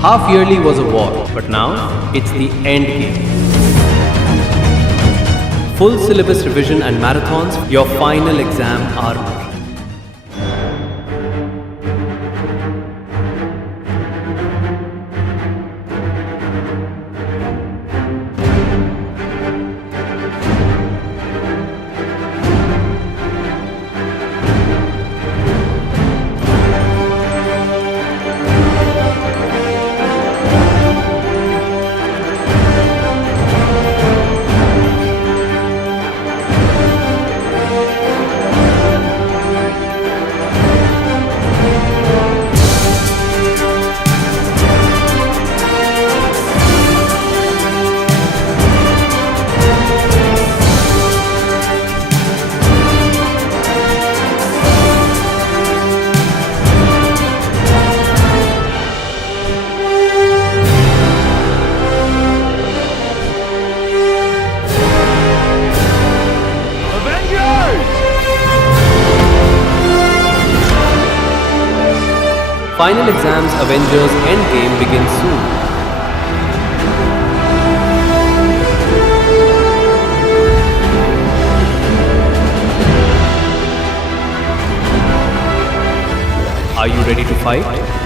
Half yearly was a war, but now it's the end game. Full syllabus revision and marathons, your final exam armor. Final exams Avengers Endgame begins soon. Are you ready to fight?